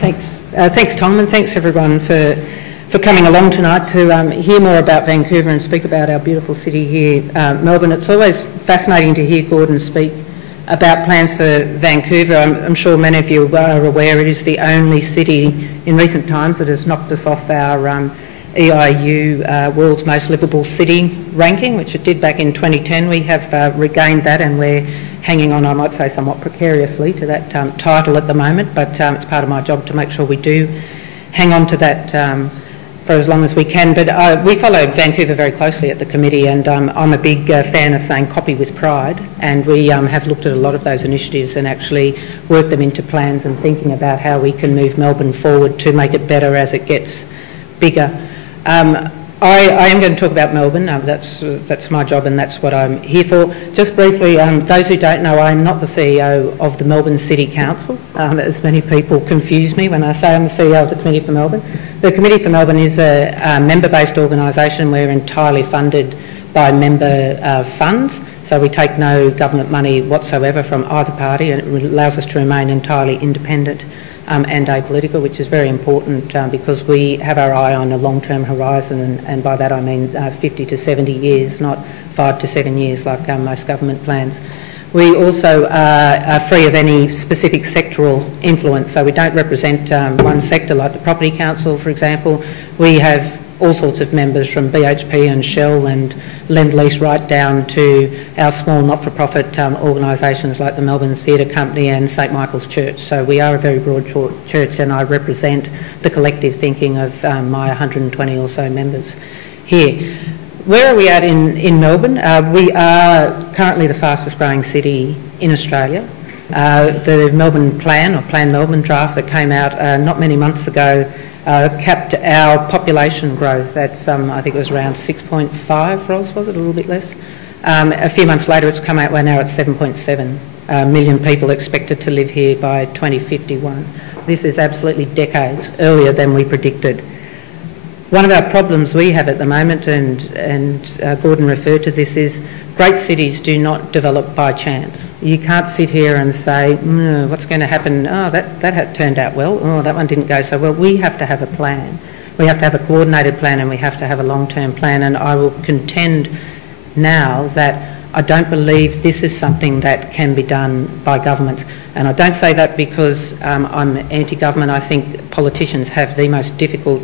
Thanks, Tom, and thanks everyone for coming along tonight to hear more about Vancouver and speak about our beautiful city here, Melbourne. It's always fascinating to hear Gordon speak about plans for Vancouver. I'm sure many of you are aware it is the only city in recent times that has knocked us off our EIU World's Most Livable City ranking, which it did back in 2010. We have regained that, and we're hanging on, I might say somewhat precariously, to that title at the moment, but it's part of my job to make sure we do hang on to that for as long as we can. But we follow Vancouver very closely at the committee, and I'm a big fan of saying copy with pride, and we have looked at a lot of those initiatives and actually worked them into plans and thinking about how we can move Melbourne forward to make it better as it gets bigger. I am going to talk about Melbourne. That's my job and that's what I'm here for. Just briefly, those who don't know, I'm not the CEO of the Melbourne City Council, as many people confuse me when I say I'm the CEO of the Committee for Melbourne. The Committee for Melbourne is a member-based organisation. We're entirely funded by member funds, so we take no government money whatsoever from either party, and it allows us to remain entirely independent and apolitical, which is very important because we have our eye on a long-term horizon, and by that I mean 50 to 70 years, not 5 to 7 years like most government plans. We also are free of any specific sectoral influence, so we don't represent one sector like the Property Council, for example. We have all sorts of members from BHP and Shell and Lend-Lease right down to our small not-for-profit organisations like the Melbourne Theatre Company and St Michael's Church. So we are a very broad church, and I represent the collective thinking of my 120 or so members here. Where are we at in Melbourne? We are currently the fastest growing city in Australia. The Melbourne Plan, or Plan Melbourne draft that came out not many months ago, capped our population growth at I think it was around 6.5, Ros, was it? A little bit less? A few months later it's come out, we're now at 7.7 million people expected to live here by 2051. This is absolutely decades earlier than we predicted. One of our problems we have at the moment, and Gordon referred to this, is great cities do not develop by chance. You can't sit here and say, what's going to happen? Oh, that turned out well. Oh, that one didn't go so well. We have to have a plan. We have to have a coordinated plan, and we have to have a long-term plan. And I will contend now that I don't believe this is something that can be done by government. And I don't say that because I'm anti-government. I think politicians have the most difficult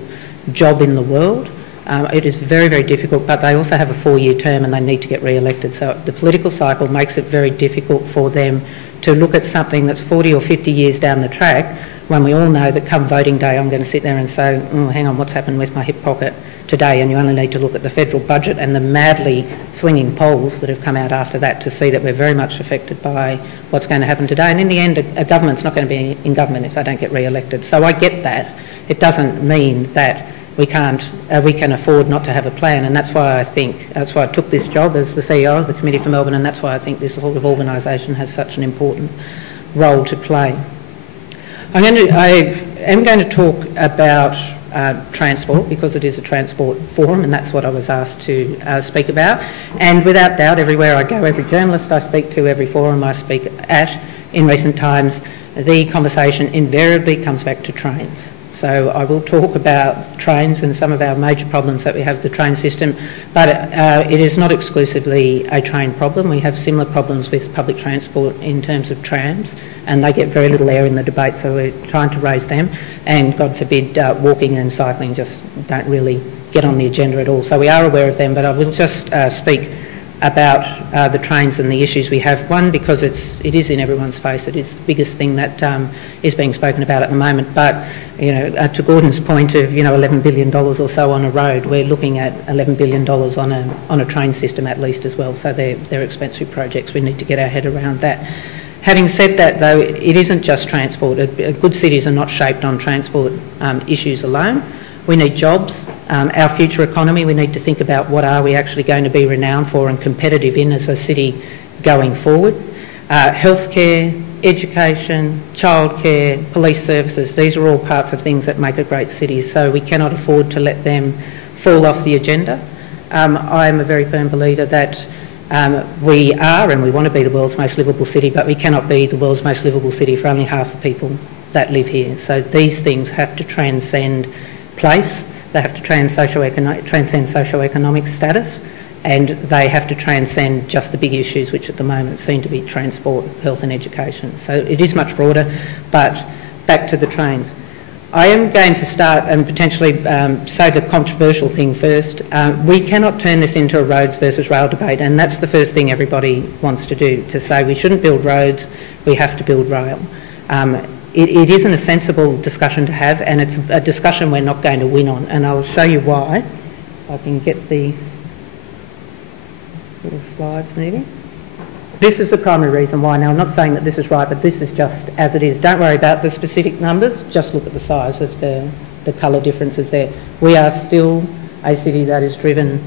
job in the world. It is very, very difficult, but they also have a 4-year term and they need to get re-elected. So the political cycle makes it very difficult for them to look at something that's 40 or 50 years down the track, when we all know that come voting day I'm going to sit there and say, oh, hang on, what's happened with my hip pocket today? And you only need to look at the federal budget and the madly swinging polls that have come out after that to see that we're very much affected by what's going to happen today. And in the end, a government's not going to be in government if they don't get re-elected. So I get that. It doesn't mean that we can afford not to have a plan, and that's why I took this job as the CEO of the Committee for Melbourne, and that's why I think this sort of organisation has such an important role to play. I am going to talk about transport, because it is a transport forum, and that's what I was asked to speak about. And without doubt, everywhere I go, every journalist I speak to, every forum I speak at in recent times, the conversation invariably comes back to trains. So I will talk about trains and some of our major problems that we have with the train system, but it is not exclusively a train problem. We have similar problems with public transport in terms of trams, and they get very little air in the debate, so we're trying to raise them. And God forbid, walking and cycling just don't really get on the agenda at all. So we are aware of them, but I will just speak about the trains and the issues we have. One, because it is in everyone's face. It is the biggest thing that is being spoken about at the moment. But to Gordon's point of $11 billion or so on a road, we're looking at $11 billion on a train system at least as well. So they're expensive projects. We need to get our head around that. Having said that, though, it isn't just transport. Good cities are not shaped on transport issues alone. We need jobs. Our future economy, we need to think about what are we actually going to be renowned for and competitive in as a city going forward. Healthcare, education, childcare, police services, these are all parts of things that make a great city, so we cannot afford to let them fall off the agenda. I am a very firm believer that we are and we want to be the world's most livable city, but we cannot be the world's most livable city for only half the people that live here. So these things have to transcend place, they have to transcend socioeconomic status, and they have to transcend just the big issues which at the moment seem to be transport, health and education. So it is much broader, but back to the trains. I am going to start and potentially say the controversial thing first. We cannot turn this into a roads versus rail debate, and that's the first thing everybody wants to do, to say we shouldn't build roads, we have to build rail. It isn't a sensible discussion to have, and it's a discussion we're not going to win on, and I'll show you why. If I can get the little slides maybe. This is the primary reason why. Now, I'm not saying that this is right, but this is just as it is. Don't worry about the specific numbers, just look at the size of the colour differences there. We are still a city that is driven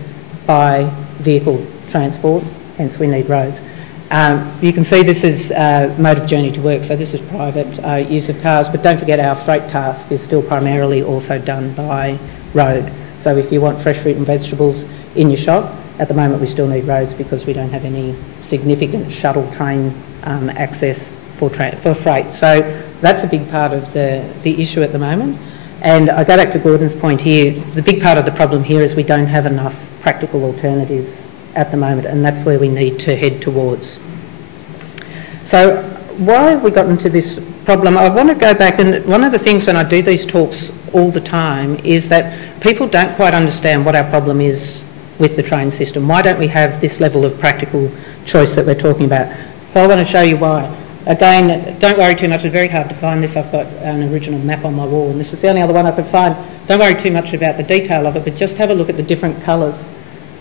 by vehicle transport, hence we need roads. You can see this is mode of journey to work, so this is private use of cars, but don't forget our freight task is still primarily also done by road. So if you want fresh fruit and vegetables in your shop, at the moment we still need roads because we don't have any significant shuttle train access for freight. So that's a big part of the issue at the moment. And I go back to Gordon's point here, the big part of the problem here is we don't have enough practical alternatives at the moment, and that's where we need to head towards. So why have we got into this problem? I want to go back, and one of the things when I do these talks all the time is that people don't quite understand what our problem is with the train system. Why don't we have this level of practical choice that we're talking about? So I want to show you why. Again, don't worry too much, it's very hard to find this. I've got an original map on my wall, and this is the only other one I could find. Don't worry too much about the detail of it, but just have a look at the different colours.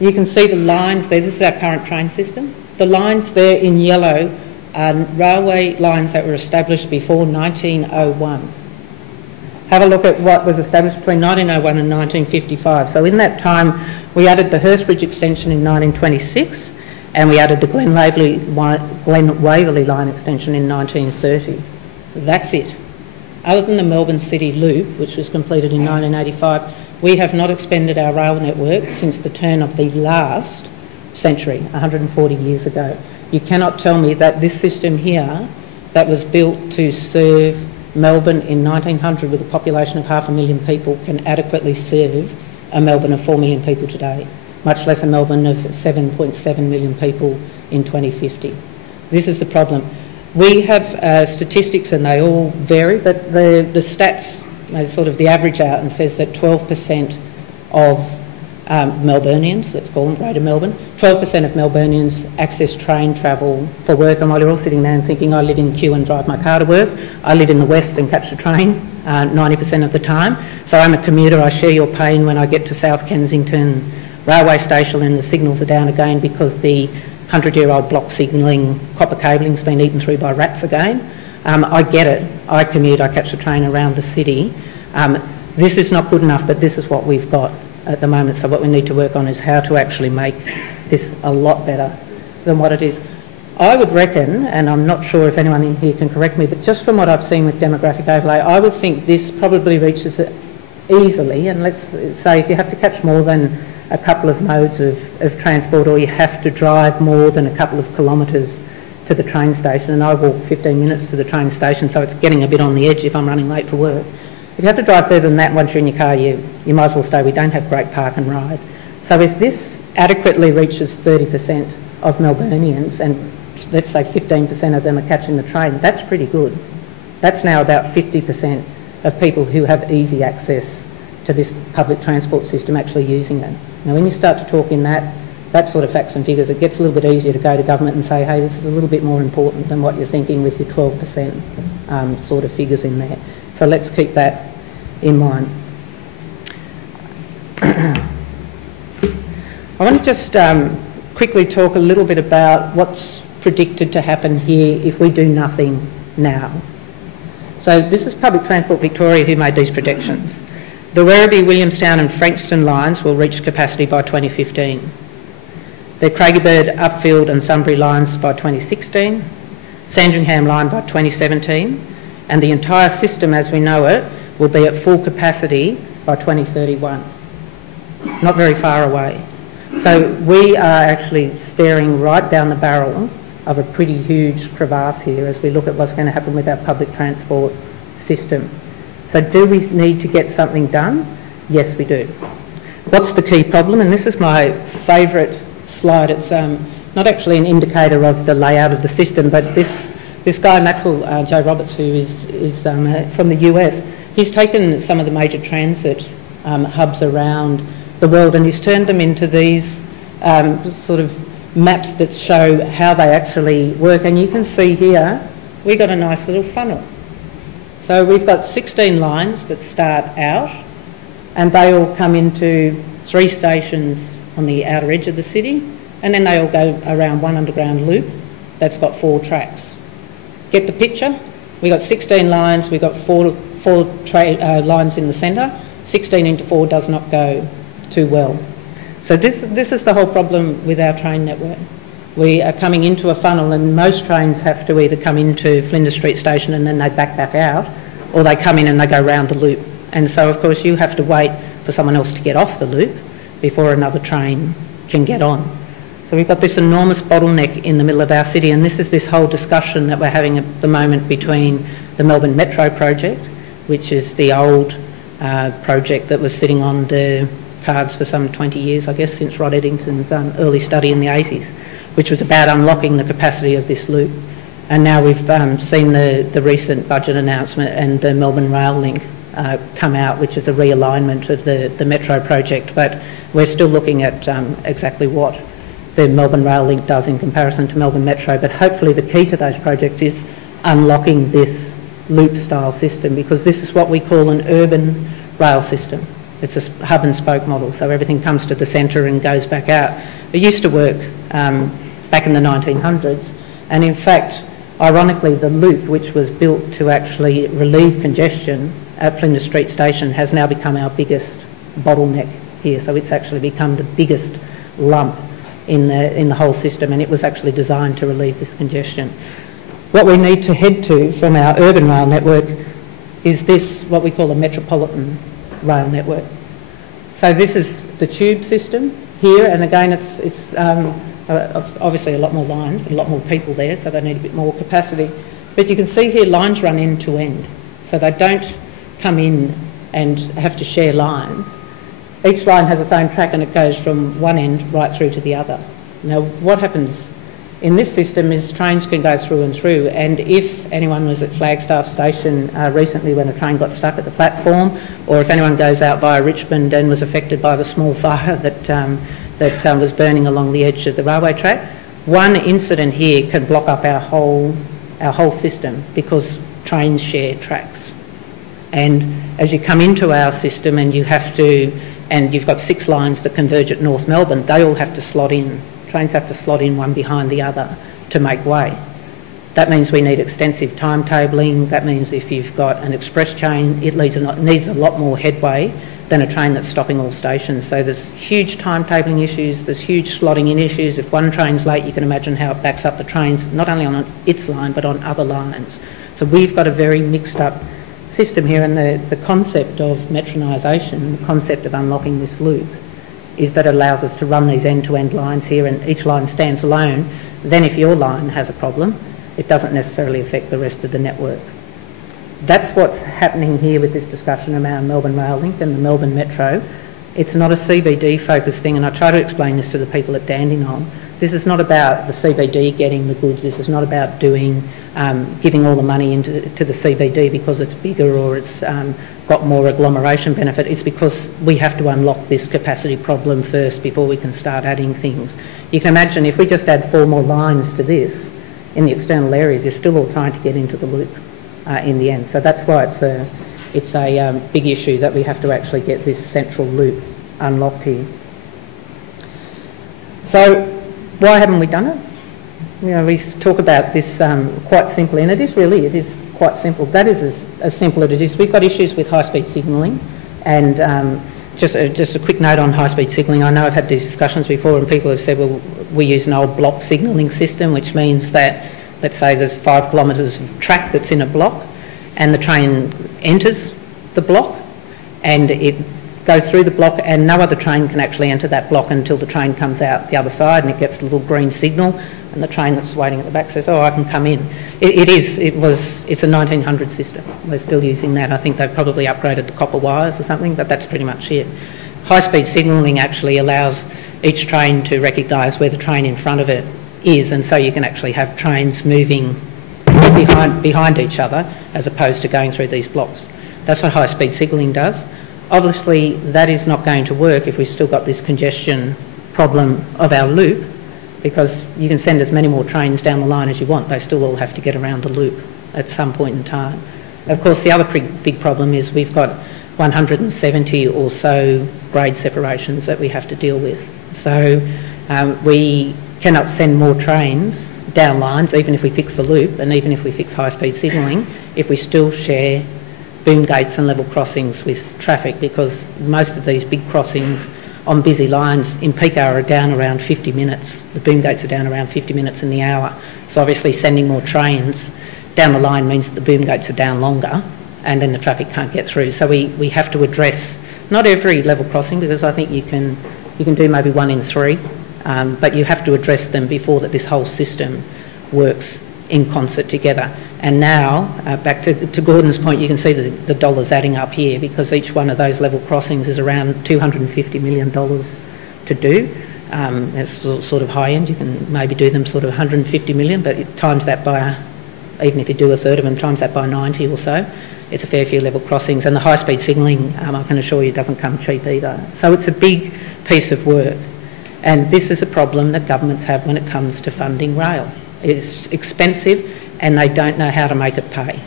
You can see the lines there, this is our current train system. The lines there in yellow are railway lines that were established before 1901. Have a look at what was established between 1901 and 1955. So in that time, we added the Hurstbridge extension in 1926, and we added the Glen Waverley line extension in 1930. That's it. Other than the Melbourne City Loop, which was completed in 1985, we have not expanded our rail network since the turn of the last century, 140 years ago. You cannot tell me that this system here, that was built to serve Melbourne in 1900 with a population of 500,000 people, can adequately serve a Melbourne of 4 million people today, much less a Melbourne of 7.7 million people in 2050. This is the problem. We have statistics and they all vary, but the stats, sort of the average out and says that 12% of Melburnians, let's call them Greater Melbourne, 12% of Melburnians access train travel for work. And while you're all sitting there and thinking, I live in Kew and drive my car to work, I live in the west and catch the train 90% of the time. So I'm a commuter, I share your pain when I get to South Kensington railway station and the signals are down again because the 100-year-old block signalling copper cabling's been eaten through by rats again. I get it. I commute, I catch the train around the city. This is not good enough, but this is what we've got at the moment. So what we need to work on is how to actually make this a lot better than what it is. I would reckon, and I'm not sure if anyone in here can correct me, but just from what I've seen with demographic overlay, I would think this probably reaches it easily, and let's say if you have to catch more than a couple of modes of transport, or you have to drive more than a couple of kilometres to the train station, and I walk 15 minutes to the train station, so it's getting a bit on the edge if I'm running late for work. If you have to drive further than that once you're in your car, you might as well stay. We don't have great park and ride. So if this adequately reaches 30% of Melburnians, and let's say 15% of them are catching the train, that's pretty good. That's now about 50% of people who have easy access to this public transport system actually using it. Now when you start to talk in that sort of facts and figures, it gets a little bit easier to go to government and say, hey, this is a little bit more important than what you're thinking with your 12% sort of figures in there. So let's keep that in mind. I want to just quickly talk a little bit about what's predicted to happen here if we do nothing now. So this is Public Transport Victoria who made these predictions. The Werribee, Williamstown and Frankston lines will reach capacity by 2015. The Craigiebird, Upfield and Sunbury lines by 2016, Sandringham line by 2017, and the entire system as we know it will be at full capacity by 2031. Not very far away. So we are actually staring right down the barrel of a pretty huge crevasse here as we look at what's going to happen with our public transport system. So do we need to get something done? Yes, we do. What's the key problem? And this is my favourite slide. It's not actually an indicator of the layout of the system, but this guy, Maxwell J. Roberts, who is from the US, he's taken some of the major transit hubs around the world and he's turned them into these sort of maps that show how they actually work. And you can see here, we've got a nice little funnel. So we've got 16 lines that start out and they all come into 3 stations on the outer edge of the city, and then they all go around one underground loop that's got 4 tracks. Get the picture? We've got 16 lines, we've got 4 lines in the centre. 16 into 4 does not go too well. So this is the whole problem with our train network. We are coming into a funnel and most trains have to either come into Flinders Street Station and then they back out, or they come in and they go round the loop. And so of course you have to wait for someone else to get off the loop before another train can get on. So we've got this enormous bottleneck in the middle of our city, and this is this whole discussion that we're having at the moment between the Melbourne Metro project, which is the old project that was sitting on the cards for some 20 years, I guess, since Rod Eddington's early study in the 80s, which was about unlocking the capacity of this loop. And now we've seen the recent budget announcement and the Melbourne Rail Link come out, which is a realignment of the Metro project, but we're still looking at exactly what the Melbourne Rail Link does in comparison to Melbourne Metro. But hopefully the key to those projects is unlocking this loop-style system, because this is what we call an urban rail system. It's a hub and spoke model, so everything comes to the centre and goes back out. It used to work back in the 1900s, and in fact, ironically, the loop, which was built to actually relieve congestion at Flinders Street Station, has now become our biggest bottleneck here. So it's actually become the biggest lump in the whole system, and it was actually designed to relieve this congestion. What we need to head to from our urban rail network is this, what we call a metropolitan rail network. So this is the tube system here, and again it's obviously a lot more lines, a lot more people there, so they need a bit more capacity. But you can see here lines run end to end, so they don't come in and have to share lines. Each line has its own track and it goes from one end right through to the other. Now what happens in this system is trains can go through and through, and if anyone was at Flagstaff Station recently when a train got stuck at the platform, or if anyone goes out via Richmond and was affected by the small fire that was burning along the edge of the railway track, one incident here can block up our whole system, because trains share tracks. And as you come into our system and you've got 6 lines that converge at North Melbourne, they all have to slot in. Trains have to slot in one behind the other to make way. That means we need extensive timetabling. That means if you've got an express train, it needs a lot more headway than a train that's stopping all stations. So there's huge timetabling issues, there's huge slotting in issues. If one train's late, you can imagine how it backs up the trains, not only on its line, but on other lines. So we've got a very mixed up system here, and the concept of metronisation, the concept of unlocking this loop, is that it allows us to run these end-to-end lines here, and each line stands alone. Then if your line has a problem, it doesn't necessarily affect the rest of the network. That's what's happening here with this discussion around Melbourne Rail Link and the Melbourne Metro. It's not a CBD focused thing, and I try to explain this to the people at Dandenong. This is not about the CBD getting the goods. This is not about giving all the money to the CBD because it's bigger or it's got more agglomeration benefit. It's because we have to unlock this capacity problem first before we can start adding things. You can imagine if we just add 4 more lines to this in the external areas, you're still all trying to get into the loop in the end. So that's why it's a big issue that we have to actually get this central loop unlocked here. So why haven't we done it? You know, we talk about this quite simply, and it is quite simple. That is as simple as it is. We've got issues with high-speed signalling, and just a quick note on high-speed signalling. I know I've had these discussions before, and people have said, well, we use an old block signalling system, which means that, let's say there's 5 kilometres of track that's in a block, and the train enters the block, and it goes through the block, and no other train can actually enter that block until the train comes out the other side and it gets a little green signal. and the train that's waiting at the back says, oh, I can come in. It's a 1900 system. We're still using that. I think they've probably upgraded the copper wires or something, but that's pretty much it. High-speed signalling actually allows each train to recognise where the train in front of it is, and so you can actually have trains moving behind each other as opposed to going through these blocks. That's what high-speed signalling does. Obviously, that is not going to work if we've still got this congestion problem of our loop, because you can send as many more trains down the line as you want. They still all have to get around the loop at some point in time. Of course, the other big problem is we've got 170 or so grade separations that we have to deal with. So we cannot send more trains down lines, even if we fix the loop and even if we fix high-speed signalling, if we still share boom gates and level crossings with traffic, because most of these big crossings on busy lines in peak hour are down around 50 minutes. The boom gates are down around 50 minutes in the hour. So obviously sending more trains down the line means that the boom gates are down longer and then the traffic can't get through. So we have to address not every level crossing, because I think you can do maybe 1 in 3, but you have to address them before that this whole system works in concert together. And now, back to Gordon's point, you can see the dollars adding up here, because each one of those level crossings is around $250 million to do. It's sort of high end. You can maybe do them sort of 150 million, but times that by, even if you do a third of them, times that by 90 or so, it's a fair few level crossings. And the high-speed signalling, I can assure you, doesn't come cheap either. So it's a big piece of work. And this is a problem that governments have when it comes to funding rail. It's expensive and they don't know how to make it pay.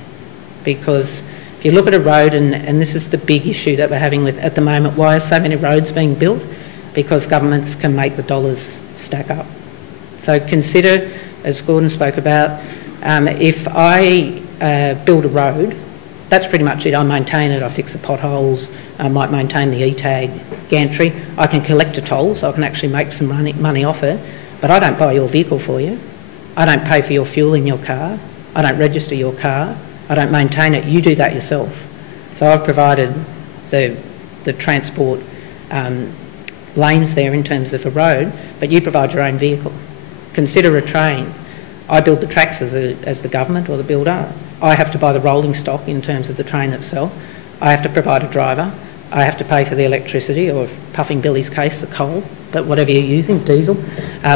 Because if you look at a road, and this is the big issue that we're having with at the moment, why are so many roads being built? Because governments can make the dollars stack up. So consider, as Gordon spoke about, if I build a road, that's pretty much it. I maintain it, I fix the potholes, I might maintain the E-tag gantry. I can collect a toll, so I can actually make some money off it, but I don't buy your vehicle for you. I don't pay for your fuel in your car. I don't register your car. I don't maintain it. You do that yourself. So I've provided the transport lanes there in terms of a road, but you provide your own vehicle. Consider a train. I build the tracks as the government or the builder. I have to buy the rolling stock in terms of the train itself. I have to provide a driver. I have to pay for the electricity, or Puffing Billy's case, the coal, but whatever you're using, diesel.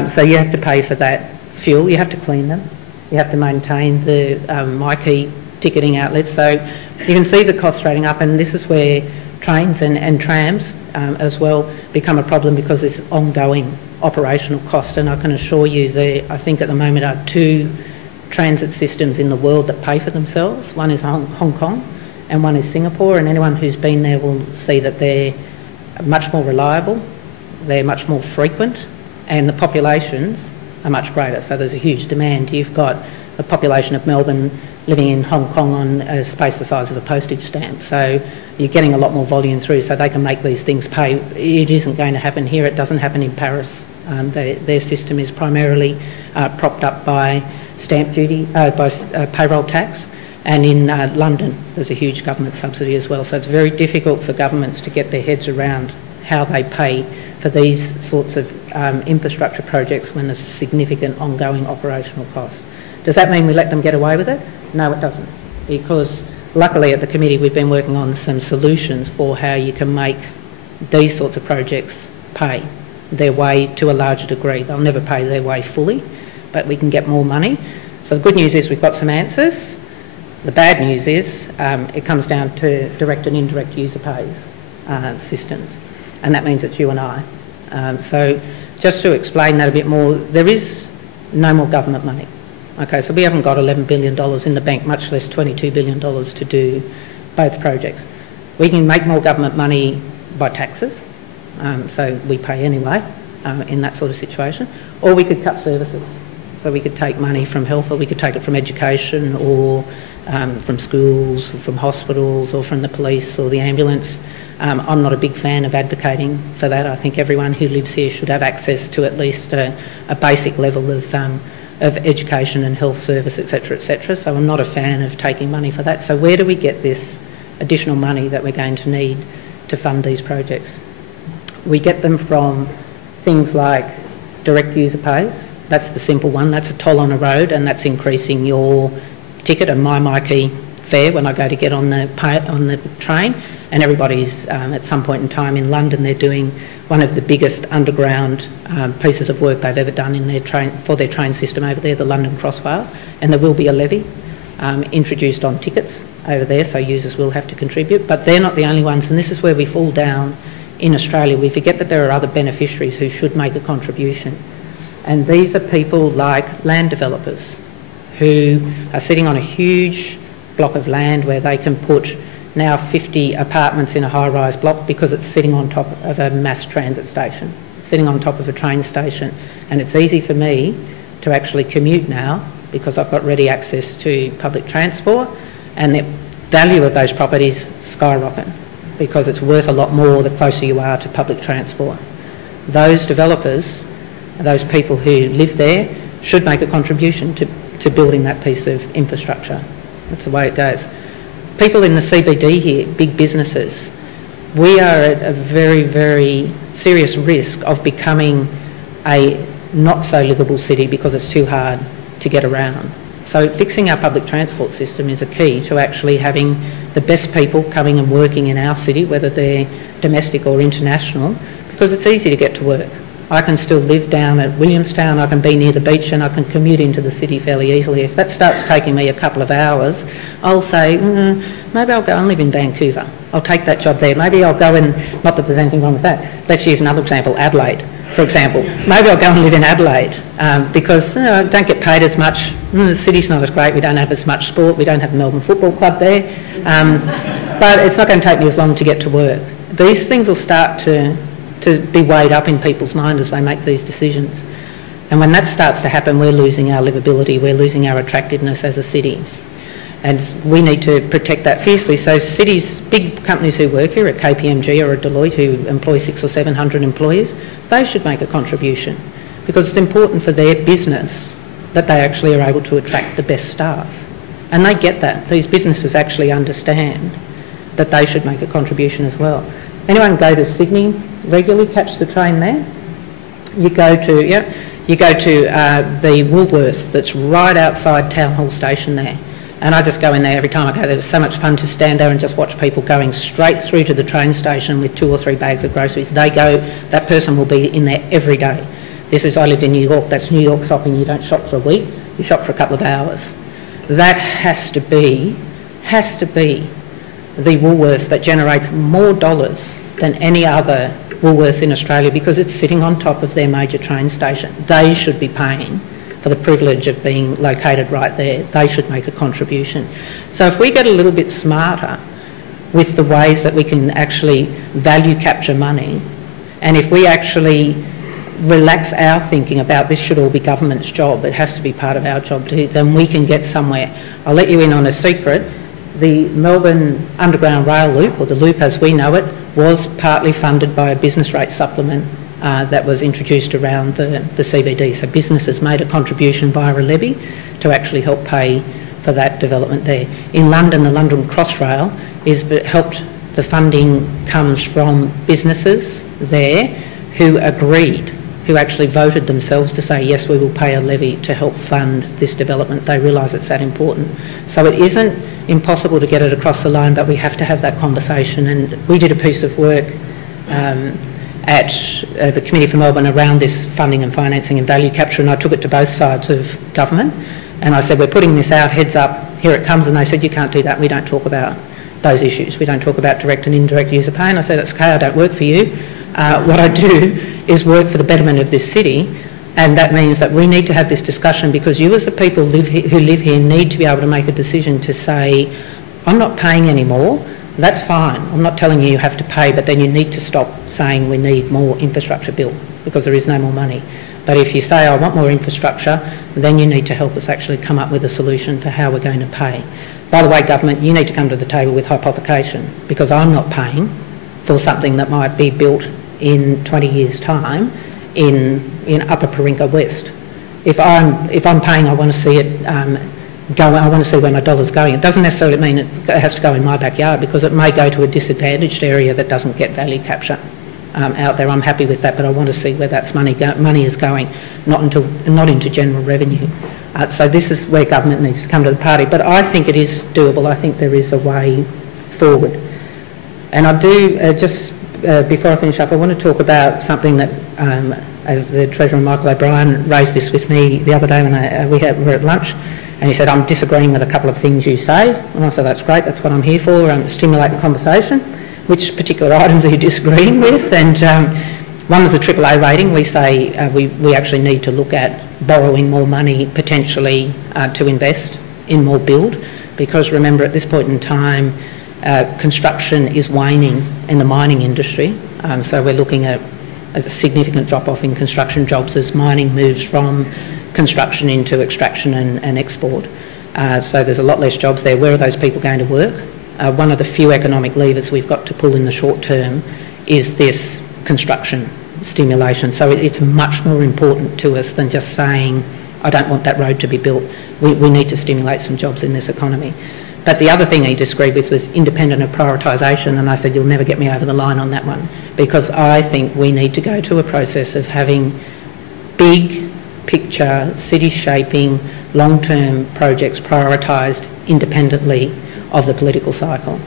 So you have to pay for that fuel. You have to clean them. You have to maintain the MyKey ticketing outlets. So you can see the costs rating up, and this is where trains and trams as well become a problem, because there's ongoing operational cost. And I can assure you there, I think at the moment, are 2 transit systems in the world that pay for themselves. One is Hong Kong and one is Singapore, and anyone who's been there will see that they're much more reliable, they're much more frequent, and the populations are much greater. So there's a huge demand. You've got a population of Melbourne living in Hong Kong on a space the size of a postage stamp. So you're getting a lot more volume through, so they can make these things pay. It isn't going to happen here. It doesn't happen in Paris. Their system is primarily propped up by stamp duty, by payroll tax, and in London there's a huge government subsidy as well. So it's very difficult for governments to get their heads around how they pay for these sorts of infrastructure projects when there's a significant ongoing operational cost. Does that mean we let them get away with it? No, it doesn't, because luckily at the committee we've been working on some solutions for how you can make these sorts of projects pay their way to a larger degree. They'll never pay their way fully, but we can get more money. So the good news is we've got some answers. The bad news is it comes down to direct and indirect user pays systems, and that means it's you and I. So just to explain that a bit more, there is no more government money. Okay, so we haven't got $11 billion in the bank, much less $22 billion to do both projects. We can make more government money by taxes, so we pay anyway in that sort of situation, or we could cut services. So we could take money from health, or we could take it from education, or from schools, or from hospitals, or from the police or the ambulance. I'm not a big fan of advocating for that. I think everyone who lives here should have access to at least a basic level of education and health service, etc., etc. So I'm not a fan of taking money for that. So where do we get this additional money that we're going to need to fund these projects? We get them from things like direct user pays. That's the simple one. That's a toll on a road, and that's increasing your ticket and my myki fare when I go to get on the train. And everybody's, at some point in time in London, they're doing one of the biggest underground pieces of work they've ever done in their train system over there, the London Crossrail, and there will be a levy introduced on tickets over there, so users will have to contribute. But they're not the only ones, and this is where we fall down in Australia. We forget that there are other beneficiaries who should make a contribution. And these are people like land developers who are sitting on a huge block of land where they can put now 50 apartments in a high-rise block because it's sitting on top of a mass transit station, sitting on top of a train station. And it's easy for me to actually commute now because I've got ready access to public transport, and the value of those properties skyrocket because it's worth a lot more the closer you are to public transport. Those developers, those people who live there, should make a contribution to building that piece of infrastructure. That's the way it goes. People in the CBD here, big businesses, we are at a very, very serious risk of becoming a not so livable city because it's too hard to get around. So fixing our public transport system is a key to actually having the best people coming and working in our city, whether they're domestic or international, because it's easy to get to work. I can still live down at Williamstown, I can be near the beach, and I can commute into the city fairly easily. If that starts taking me a couple of hours, I'll say, maybe I'll go and live in Vancouver. I'll take that job there. Maybe I'll go and, not that there's anything wrong with that. Let's use another example, Adelaide, for example. Maybe I'll go and live in Adelaide because I don't get paid as much. The city's not as great, we don't have as much sport, we don't have the Melbourne Football Club there. But it's not going to take me as long to get to work. These things will start to be weighed up in people's mind as they make these decisions. And when that starts to happen, we're losing our livability, we're losing our attractiveness as a city. And we need to protect that fiercely. So cities, big companies who work here, a KPMG or a Deloitte who employ 600 or 700 employees, they should make a contribution because it's important for their business that they actually are able to attract the best staff. And they get that. These businesses actually understand that they should make a contribution as well. Anyone go to Sydney regularly, catch the train there? You go to the Woolworths that's right outside Town Hall Station there. And I just go in there every time I go there. It's so much fun to stand there and just watch people going straight through to the train station with 2 or 3 bags of groceries. That person will be in there every day. I lived in New York, that's New York shopping. You don't shop for a week, you shop for a couple of hours. That has to be the Woolworths that generates more dollars than any other Woolworths in Australia because it's sitting on top of their major train station. They should be paying for the privilege of being located right there. They should make a contribution. So if we get a little bit smarter with the ways that we can actually value capture money, and if we actually relax our thinking about this should all be government's job, it has to be part of our job too, then we can get somewhere. I'll let you in on a secret. The Melbourne Underground Rail Loop, or the Loop as we know it, was partly funded by a business rate supplement that was introduced around the CBD. So businesses made a contribution via a levy to actually help pay for that development there. In London, the London Crossrail the funding comes from businesses there who agreed, who actually voted themselves to say, yes, we will pay a levy to help fund this development. They realise it's that important. So it isn't impossible to get it across the line, but we have to have that conversation. And we did a piece of work at the Committee for Melbourne around this funding and financing and value capture, and I took it to both sides of government. And I said, we're putting this out, heads up, here it comes. And they said, you can't do that. We don't talk about those issues. We don't talk about direct and indirect user pay. And I said, that's okay, I don't work for you. What I do is work for the betterment of this city, and that means that we need to have this discussion because you as the people who live here need to be able to make a decision to say, I'm not paying anymore, that's fine, I'm not telling you have to pay, but then you need to stop saying we need more infrastructure built because there is no more money. But if you say I want more infrastructure, then you need to help us actually come up with a solution for how we're going to pay. By the way, government, you need to come to the table with hypothecation because I'm not paying for something that might be built in 20 years' time in Upper Parinka West. If I'm paying, I want to see it go. I want to see where my dollar's going. It doesn't necessarily mean it has to go in my backyard because it may go to a disadvantaged area that doesn't get value capture. out there. I'm happy with that, but I want to see where that's money is going, not into general revenue. So this is where government needs to come to the party. But I think it is doable. I think there is a way forward. And I do, before I finish up, I want to talk about something that the Treasurer Michael O'Brien raised this with me the other day when we were at lunch, and he said, I'm disagreeing with a couple of things you say. And I said, that's great, that's what I'm here for, stimulate the conversation. Which particular items are you disagreeing with? And one was the AAA rating. We say we actually need to look at borrowing more money potentially to invest in more build, because remember at this point in time construction is waning in the mining industry, so we're looking at a significant drop-off in construction jobs as mining moves from construction into extraction and export. So there's a lot less jobs there. Where are those people going to work? One of the few economic levers we've got to pull in the short term is this construction stimulation. So it's much more important to us than just saying, I don't want that road to be built. We need to stimulate some jobs in this economy. But the other thing he disagreed with was independent of prioritisation, and I said, you'll never get me over the line on that one, because I think we need to go to a process of having big picture, city-shaping, long-term projects prioritised independently of the political cycle.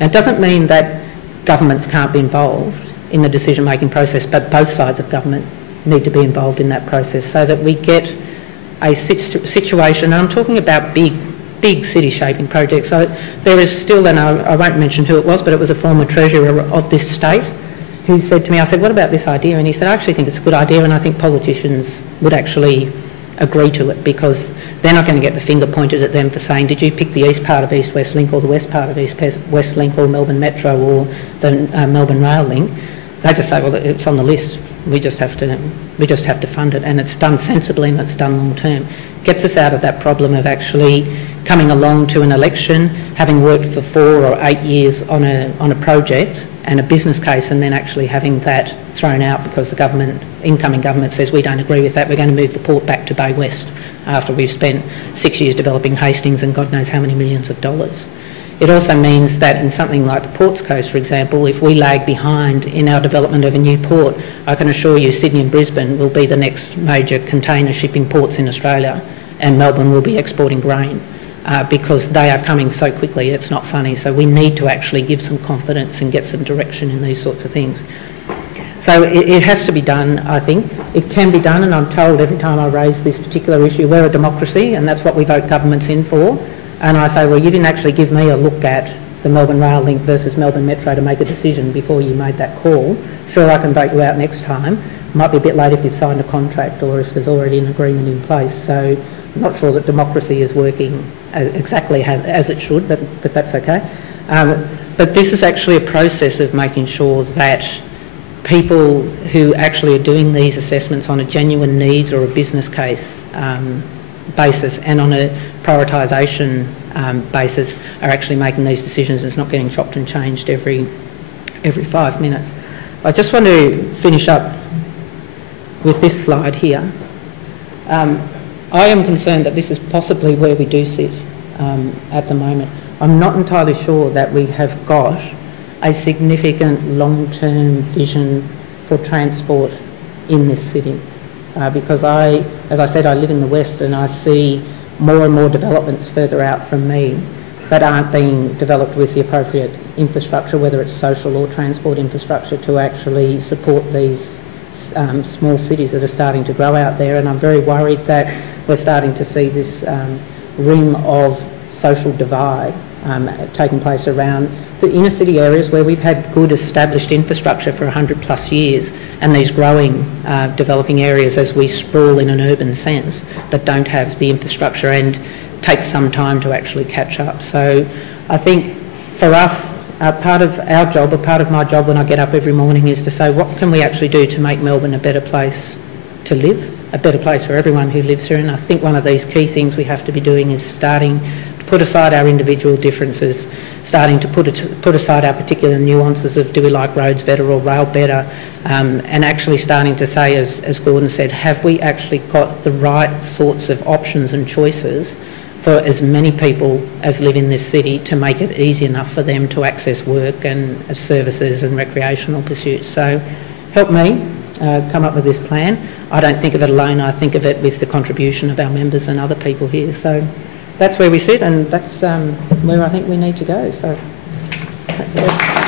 Now, it doesn't mean that governments can't be involved in the decision-making process, but both sides of government need to be involved in that process so that we get a situation, and I'm talking about big city-shaping projects. So there is still, and I won't mention who it was, but it was a former treasurer of this state who said to me, I said, what about this idea? And he said, I actually think it's a good idea, and I think politicians would actually agree to it, because they're not going to get the finger pointed at them for saying, did you pick the east part of East West Link or the west part of East West Link or Melbourne Metro or the Melbourne Rail Link? They just say, well, it's on the list. We just have to fund it, and it's done sensibly and it's done long term. Gets us out of that problem of actually coming along to an election, having worked for 4 or 8 years on a project and a business case, and then actually having that thrown out because the incoming government says, we don't agree with that, we're going to move the port back to Bay West after we've spent 6 years developing Hastings and God knows how many millions of dollars. It also means that in something like the Ports Coast, for example, if we lag behind in our development of a new port, I can assure you Sydney and Brisbane will be the next major container shipping ports in Australia, and Melbourne will be exporting grain. Because they are coming so quickly, it's not funny. So we need to actually give some confidence and get some direction in these sorts of things. So it has to be done, I think. It can be done, and I'm told every time I raise this particular issue, we're a democracy, and that's what we vote governments in for. And I say, well, you didn't actually give me a look at the Melbourne Rail Link versus Melbourne Metro to make a decision before you made that call. Sure, I can vote you out next time. Might be a bit late if you've signed a contract or if there's already an agreement in place. So I'm not sure that democracy is working exactly as it should, but that's okay. But this is actually a process of making sure that people who actually are doing these assessments on a genuine needs or a business case basis and on a prioritisation basis are actually making these decisions. It's not getting chopped and changed every 5 minutes. I just want to finish up with this slide here. I am concerned that this is possibly where we do sit at the moment. I'm not entirely sure that we have got a significant long-term vision for transport in this city. Because as I said, I live in the West and I see more and more developments further out from me that aren't being developed with the appropriate infrastructure, whether it's social or transport infrastructure, to actually support these small cities that are starting to grow out there. And I'm very worried that we're starting to see this ring of social divide taking place around the inner city areas where we've had good established infrastructure for 100+ years, and these growing developing areas as we sprawl in an urban sense that don't have the infrastructure and takes some time to actually catch up. So I think for us, part of our job, or part of my job when I get up every morning, is to say, what can we actually do to make Melbourne a better place to live, a better place for everyone who lives here? And I think one of these key things we have to be doing is starting to put aside our individual differences, starting to put aside our particular nuances of do we like roads better or rail better, and actually starting to say, as Gordon said, have we actually got the right sorts of options and choices for as many people as live in this city to make it easy enough for them to access work and services and recreational pursuits. So help me come up with this plan. I don't think of it alone, I think of it with the contribution of our members and other people here. So that's where we sit, and that's where I think we need to go. So that's it.